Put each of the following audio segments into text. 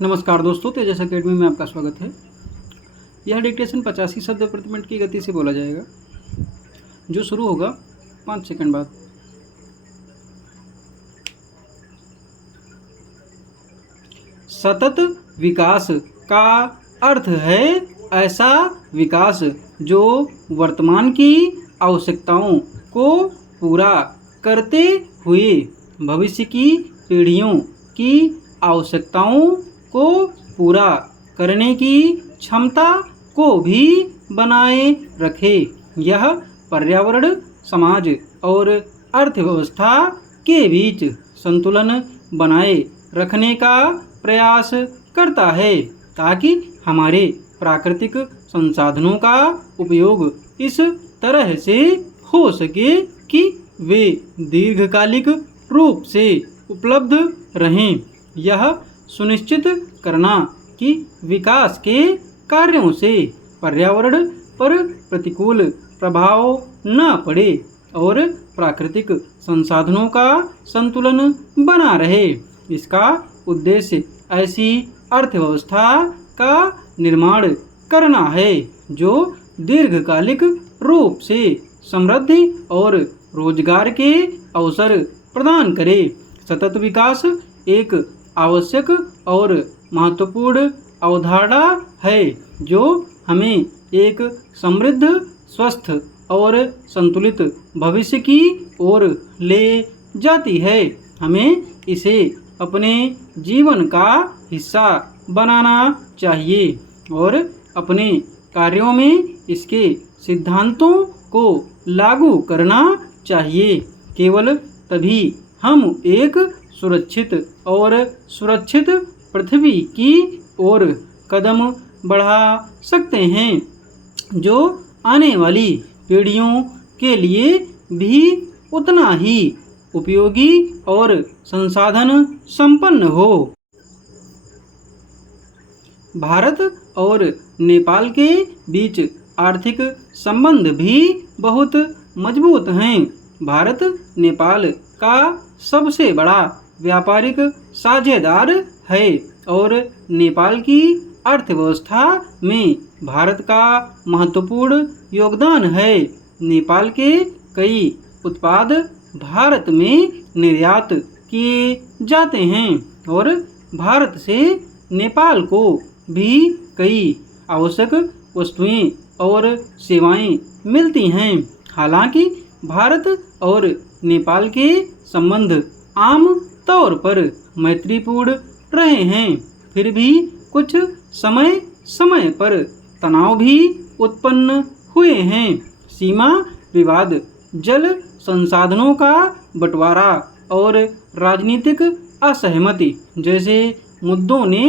नमस्कार दोस्तों, तेजस एकेडमी में आपका स्वागत है। यह डिक्टेशन 85 शब्द प्रति मिनट की गति से बोला जाएगा, जो शुरू होगा 5 सेकंड बाद। सतत विकास का अर्थ है ऐसा विकास जो वर्तमान की आवश्यकताओं को पूरा करते हुए भविष्य की पीढ़ियों की आवश्यकताओं को पूरा करने की क्षमता को भी बनाए रखे। यह पर्यावरण, समाज और अर्थव्यवस्था के बीच संतुलन बनाए रखने का प्रयास करता है, ताकि हमारे प्राकृतिक संसाधनों का उपयोग इस तरह से हो सके कि वे दीर्घकालिक रूप से उपलब्ध रहें। यह सुनिश्चित करना कि विकास के कार्यों से पर्यावरण पर प्रतिकूल प्रभाव न पड़े और प्राकृतिक संसाधनों का संतुलन बना रहे। इसका उद्देश्य ऐसी अर्थव्यवस्था का निर्माण करना है जो दीर्घकालिक रूप से समृद्धि और रोजगार के अवसर प्रदान करे। सतत विकास एक आवश्यक और महत्वपूर्ण अवधारणा है जो हमें एक समृद्ध, स्वस्थ और संतुलित भविष्य की ओर ले जाती है। हमें इसे अपने जीवन का हिस्सा बनाना चाहिए और अपने कार्यों में इसके सिद्धांतों को लागू करना चाहिए। केवल तभी हम एक सुरक्षित और सुरक्षित पृथ्वी की ओर कदम बढ़ा सकते हैं, जो आने वाली पीढ़ियों के लिए भी उतना ही उपयोगी और संसाधन संपन्न हो। भारत और नेपाल के बीच आर्थिक संबंध भी बहुत मजबूत हैं। भारत नेपाल का सबसे बड़ा व्यापारिक साझेदार है और नेपाल की अर्थव्यवस्था में भारत का महत्वपूर्ण योगदान है। नेपाल के कई उत्पाद भारत में निर्यात किए जाते हैं और भारत से नेपाल को भी कई आवश्यक वस्तुएं और सेवाएं मिलती हैं। हालांकि भारत और नेपाल के संबंध आम तौर पर मैत्रीपूर्ण रहे हैं, फिर भी कुछ समय समय पर तनाव भी उत्पन्न हुए हैं। सीमा विवाद, जल संसाधनों का बंटवारा और राजनीतिक असहमति जैसे मुद्दों ने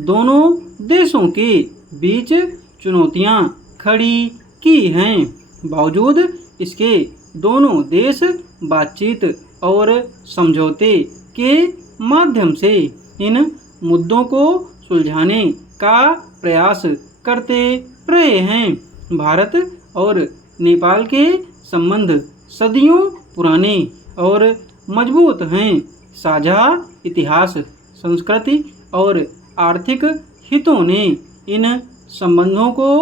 दोनों देशों के बीच चुनौतियां खड़ी की हैं। बावजूद इसके दोनों देश बातचीत और समझौते के माध्यम से इन मुद्दों को सुलझाने का प्रयास करते रहे हैं। भारत और नेपाल के संबंध सदियों पुराने और मजबूत हैं। साझा इतिहास, संस्कृति और आर्थिक हितों ने इन संबंधों को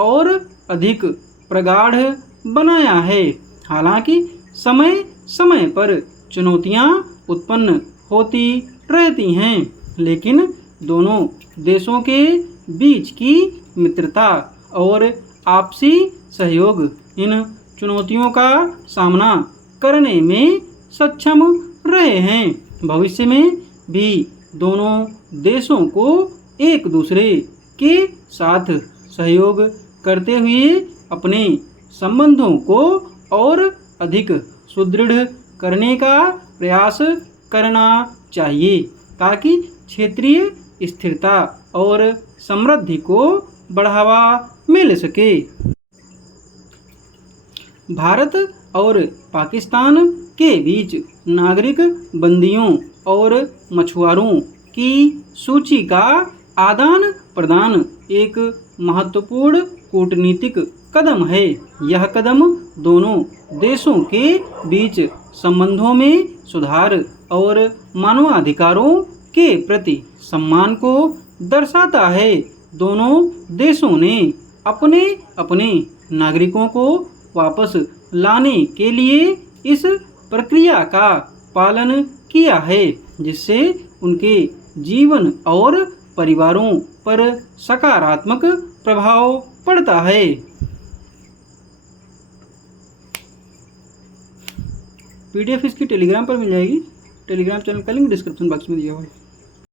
और अधिक प्रगाढ़ बनाया है। हालांकि समय समय पर चुनौतियां उत्पन्न होती रहती हैं, लेकिन दोनों देशों के बीच की मित्रता और आपसी सहयोग इन चुनौतियों का सामना करने में सक्षम रहे हैं। भविष्य में भी दोनों देशों को एक दूसरे के साथ सहयोग करते हुए अपने संबंधों को और अधिक सुदृढ़ करने का प्रयास करना चाहिए, ताकि क्षेत्रीय स्थिरता और समृद्धि को बढ़ावा मिल सके। भारत और पाकिस्तान के बीच नागरिक बंदियों और मछुआरों की सूची का आदान प्रदान एक महत्वपूर्ण कूटनीतिक कदम है। यह कदम दोनों देशों के बीच संबंधों में सुधार और मानवाधिकारों के प्रति सम्मान को दर्शाता है। दोनों देशों ने अपने अपने नागरिकों को वापस लाने के लिए इस प्रक्रिया का पालन किया है, जिससे उनके जीवन और परिवारों पर सकारात्मक प्रभाव पड़ता है। पीडीएफ इसकी टेलीग्राम पर मिल जाएगी। टेलीग्राम चैनल का लिंक डिस्क्रिप्शन बॉक्स में दिया हुआ है।